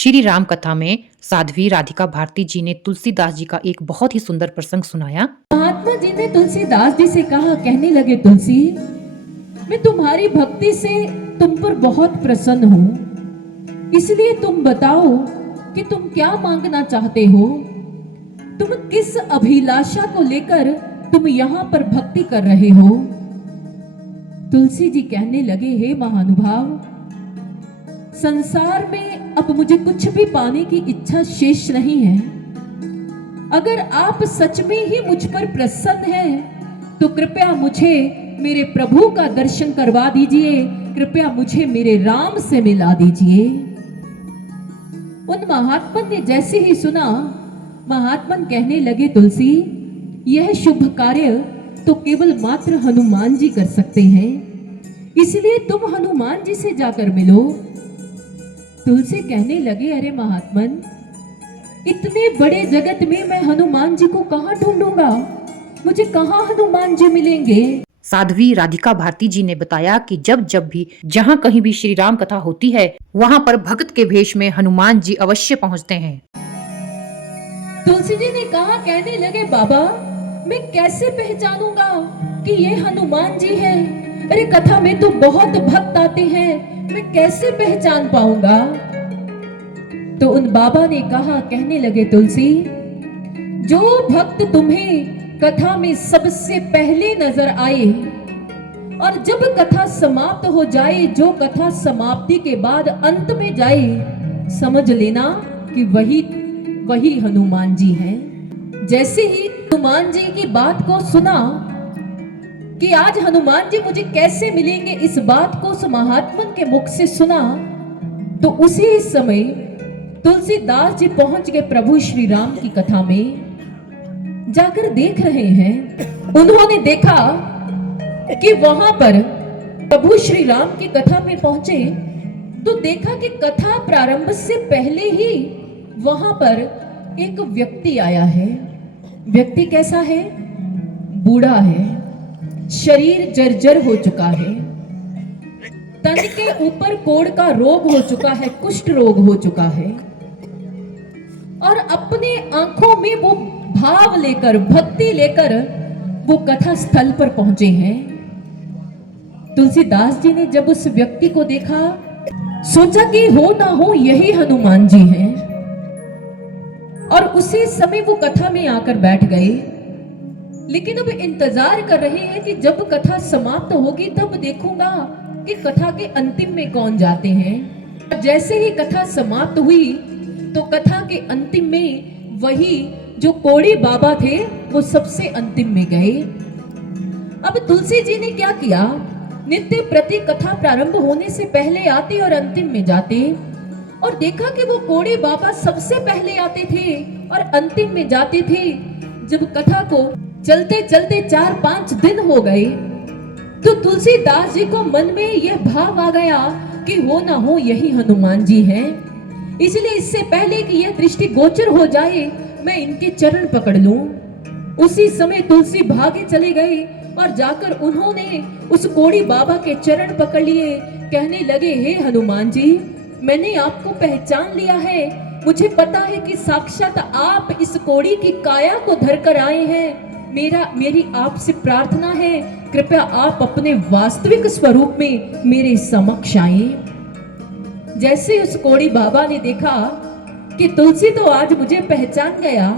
श्री राम कथा में साध्वी राधिका भारती जी ने तुलसीदास जी का एक बहुत ही सुंदर प्रसंग सुनाया। महात्मा जी ने तुलसीदास जी से कहा, कहने लगे, तुलसी, मैं तुम्हारी भक्ति से तुम पर बहुत प्रसन्न हूं, इसलिए तुम बताओ कि तुम क्या मांगना चाहते हो। तुम किस अभिलाषा को लेकर तुम यहाँ पर भक्ति कर रहे हो। तुलसी जी कहने लगे, हे महानुभाव, संसार में अब मुझे कुछ भी पाने की इच्छा शेष नहीं है। अगर आप सच में ही मुझ पर प्रसन्न हैं तो कृपया मुझे मेरे प्रभु का दर्शन करवा दीजिए, कृपया मुझे मेरे राम से मिला दीजिए। उन महात्मन ने जैसे ही सुना, महात्मन कहने लगे, तुलसी, यह शुभ कार्य तो केवल मात्र हनुमान जी कर सकते हैं, इसलिए तुम हनुमान जी से जाकर मिलो। तुलसी कहने लगे, अरे महात्मन, इतने बड़े जगत में मैं हनुमान जी को कहां ढूंढूंगा, मुझे कहां हनुमान जी मिलेंगे। साध्वी राधिका भारती जी ने बताया कि जब जब भी जहाँ कहीं भी श्री राम कथा होती है, वहाँ पर भक्त के भेष में हनुमान जी अवश्य पहुँचते हैं। तुलसी जी ने कहा, कहने लगे, बाबा, मैं कैसे पहचानूंगा कि ये हनुमान जी हैं? अरे कथा में तो बहुत भक्त आते हैं, मैं कैसे पहचान पाऊंगा? तो उन बाबा ने कहा, कहने लगे, तुलसी, जो भक्त तुम्हें कथा में सबसे पहले नजर आए और जब कथा समाप्त हो जाए, जो कथा समाप्ति के बाद अंत में जाए, समझ लेना कि वही हनुमान जी हैं। जैसे ही हनुमान जी की बात को सुना कि आज हनुमान जी मुझे कैसे मिलेंगे, इस बात को उस महात्मन के मुख से सुना, तो उसी समय तुलसीदास जी पहुंच गए प्रभु श्री राम की कथा में। जाकर देख रहे हैं, उन्होंने देखा कि वहां पर प्रभु श्री राम की कथा में पहुंचे तो देखा कि कथा प्रारंभ से पहले ही वहां पर एक व्यक्ति आया है। व्यक्ति कैसा है? बूढ़ा है, शरीर जर्जर हो चुका है, तन के ऊपर कोढ़ का रोग हो चुका है, कुष्ठ रोग हो चुका है, और अपने आंखों में वो भाव लेकर, भक्ति लेकर वो कथा स्थल पर पहुंचे हैं। तुलसीदास जी ने जब उस व्यक्ति को देखा, सोचा कि हो ना हो यही हनुमान जी हैं, और उसी समय वो कथा में आकर बैठ गए। लेकिन अब इंतजार कर रहे हैं कि जब कथा समाप्त होगी तब देखूंगा कि कथा के अंतिम में कौन जाते हैं। जैसे ही कथा समाप्त हुई तो कथा के अंतिम में वही जो कोढ़ी बाबा थे वो सबसे अंतिम में गए। अब तुलसी जी ने क्या किया, नित्य प्रति कथा प्रारंभ होने से पहले आते और अंतिम में जाते, और देखा कि वो कोढ़ी बाबा सबसे पहले आते थे और अंतिम में जाते थे। जब कथा को चलते चलते 4-5 दिन हो गए तो तुलसीदास जी को मन में यह भाव आ गया कि हो ना हो यही हनुमान जी हैं, इसलिए इससे पहले कि यह दृष्टि गोचर हो जाए मैं इनके चरण पकड़ लूं। उसी समय तुलसी भागे चले गए और जाकर उन्होंने उस कोढ़ी बाबा के चरण पकड़ लिए। कहने लगे, हे हनुमान जी, मैंने आपको पहचान लिया है, मुझे पता है कि साक्षात आप इस कोढ़ी की काया को धरकर आए हैं। मेरी आपसे प्रार्थना है, कृपया आप अपने वास्तविक स्वरूप में मेरे समक्ष आए। जैसे उस कोढ़ी बाबा ने देखा कि तुलसी तो आज मुझे पहचान गया,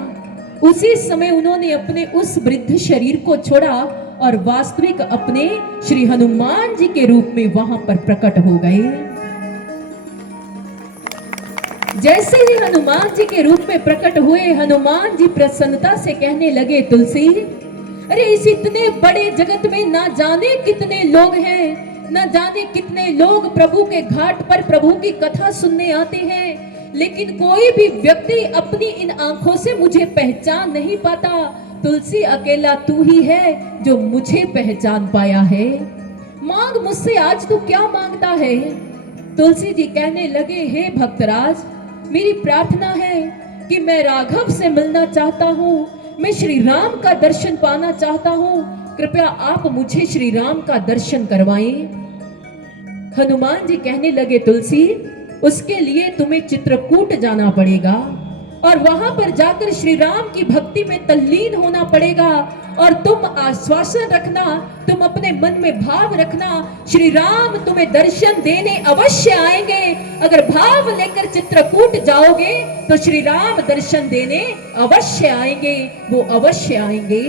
उसी समय उन्होंने अपने उस वृद्ध शरीर को छोड़ा और वास्तविक अपने श्री हनुमान जी के रूप में वहां पर प्रकट हो गए। जैसे ही हनुमान जी के रूप में प्रकट हुए, हनुमान जी प्रसन्नता से कहने लगे, तुलसी, अरे इस इतने बड़े जगत में ना जाने कितने लोग हैं, ना जाने कितने लोग प्रभु के घाट पर प्रभु की कथा सुनने आते हैं, लेकिन कोई भी व्यक्ति अपनी इन आंखों से मुझे पहचान नहीं पाता। तुलसी, अकेला तू ही है जो मुझे पहचान पाया है। मांग मुझसे आज तू क्या मांगता है? तुलसी जी कहने लगे, हे भक्तराज, मेरी प्रार्थना है कि मैं राघव से मिलना चाहता हूँ, मैं श्री राम का दर्शन पाना चाहता हूँ, कृपया आप मुझे श्री राम का दर्शन करवाएं। हनुमान जी कहने लगे, तुलसी, उसके लिए तुम्हें चित्रकूट जाना पड़ेगा और वहां पर जाकर श्री राम की भक्ति में तल्लीन होना पड़ेगा। और तुम आश्वासन रखना, तुम अपने मन में भाव रखना, श्री राम तुम्हें दर्शन देने अवश्य आएंगे। अगर भाव लेकर चित्रकूट जाओगे तो श्री राम दर्शन देने अवश्य आएंगे, वो अवश्य आएंगे।